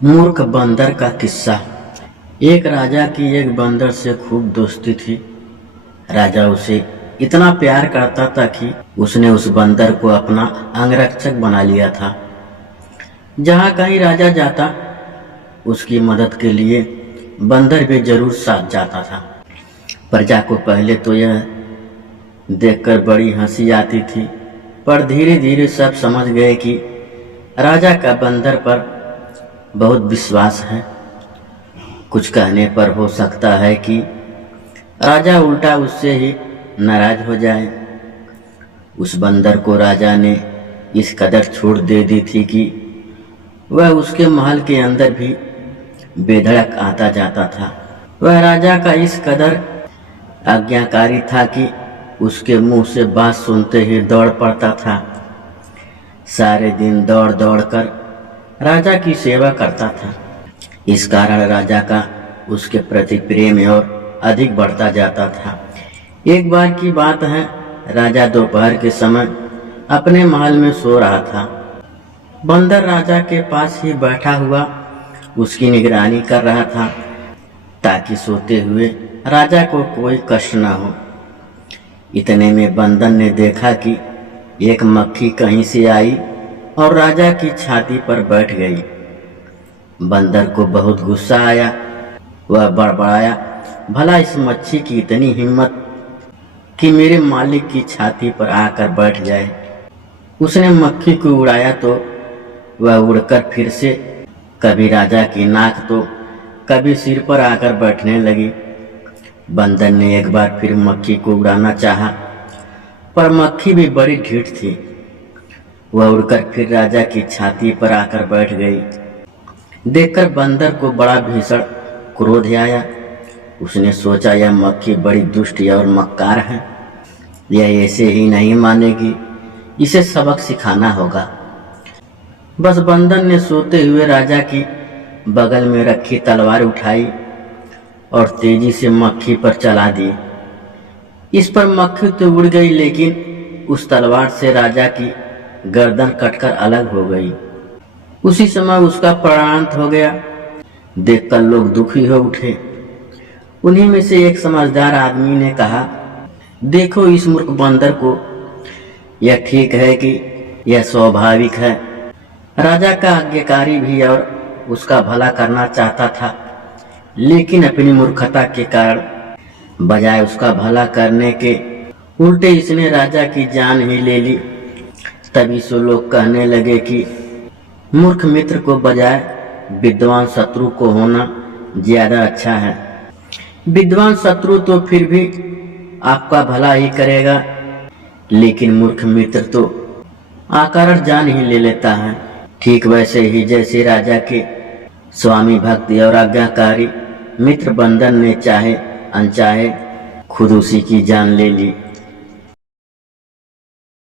मूर्ख बंदर का किस्सा। एक राजा की एक बंदर से खूब दोस्ती थी। राजा उसे इतना प्यार करता था कि उसने उस बंदर को अपना अंगरक्षक बना लिया था। जहाँ कहीं राजा जाता उसकी मदद के लिए बंदर भी जरूर साथ जाता था। प्रजा को पहले तो यह देखकर बड़ी हंसी आती थी, पर धीरे धीरे सब समझ गए कि राजा का बंदर पर बहुत विश्वास है। कुछ कहने पर हो सकता है कि राजा उल्टा उससे ही नाराज हो जाए। उस बंदर को राजा ने इस कदर छूट दे दी थी कि वह उसके महल के अंदर भी बेधड़क आता जाता था। वह राजा का इस कदर आज्ञाकारी था कि उसके मुंह से बात सुनते ही दौड़ पड़ता था। सारे दिन दौड़ दौड़ कर राजा की सेवा करता था। इस कारण राजा का उसके प्रति प्रेम और अधिक बढ़ता जाता था। एक बार की बात है, राजा दोपहर के समय अपने महल में सो रहा था। बंदर राजा के पास ही बैठा हुआ उसकी निगरानी कर रहा था, ताकि सोते हुए राजा को कोई कष्ट न हो। इतने में बंदर ने देखा कि एक मक्खी कहीं से आई और राजा की छाती पर बैठ गई। बंदर को बहुत गुस्सा आया। वह बड़बड़ाया, भला इस मच्छी की इतनी हिम्मत कि मेरे मालिक की छाती पर आकर बैठ जाए। उसने मक्खी को उड़ाया तो वह उड़कर फिर से कभी राजा की नाक तो कभी सिर पर आकर बैठने लगी। बंदर ने एक बार फिर मक्खी को उड़ाना चाहा, पर मक्खी भी बड़ी ढीठ थी। वह उड़कर फिर राजा की छाती पर आकर बैठ गई। देखकर बंदर को बड़ा भीषण क्रोध आया। उसने सोचा, यह मक्खी बड़ी दुष्ट और मक्कार है, यह ऐसे ही नहीं मानेगी, इसे सबक सिखाना होगा। बस बंदर ने सोते हुए राजा की बगल में रखी तलवार उठाई और तेजी से मक्खी पर चला दी। इस पर मक्खी तो उड़ गई, लेकिन उस तलवार से राजा की गर्दन कटकर अलग हो गई। उसी समय उसका प्राणांत हो गया। देखकर लोग दुखी हो उठे। उन्हीं में से एक समझदार आदमी ने कहा, देखो इस मूर्ख बंदर को, यह ठीक है कि यह स्वाभाविक है। राजा का आज्ञाकारी भी और उसका भला करना चाहता था, लेकिन अपनी मूर्खता के कारण बजाय उसका भला करने के उल्टे इसने राजा की जान ही ले ली। तभी से लोग कहने लगे कि मूर्ख मित्र को बजाय विद्वान शत्रु को होना ज्यादा अच्छा है। विद्वान शत्रु तो फिर भी आपका भला ही करेगा, लेकिन मूर्ख मित्र तो आकारण जान ही ले लेता है। ठीक वैसे ही जैसे राजा के स्वामी भक्ति और आज्ञाकारी मित्र बंदर ने चाहे अनचाहे खुद उसी की जान ले ली।